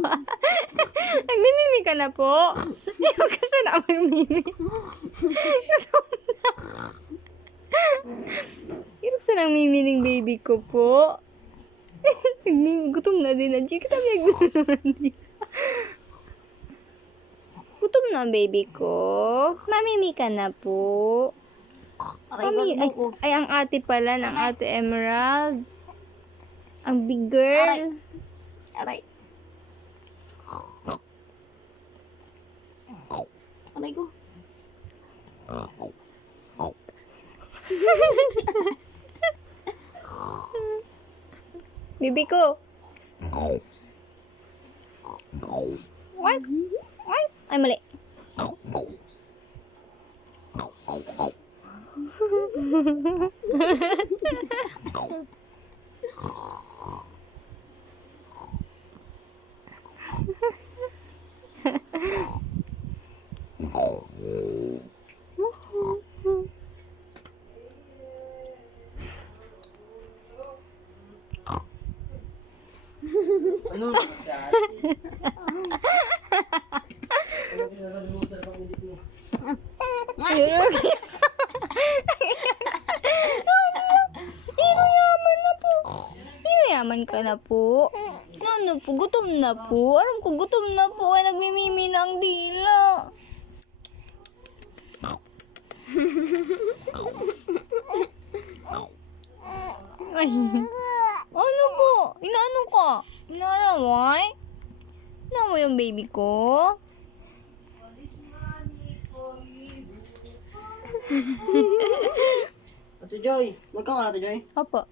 ba? Nagmimimi ka na po? Ayaw kasi na magmimi. Gutom na. Ayaw kasi ng mimi ng baby ko po. Gutom na din ang chika. Gutom na ang baby ko. Mamimi ka na po. Mami, ay, ang ate pala, ng ate Emerald. Ang big girl. Aray. Aray ko. Bibi ko. What? What? Ay, mali. Ano? Ayun. Inuyaman na po. Inuyaman ka na po. Ano po, gutom na po. Alam ko, gutom na po. Ay, nagmimimi na ang dila. Ay. Ano po? Inaano ka? Inaraway? Inaano mo yung baby ko? Ate Joy, wag ka na, Ate Joy. Opo.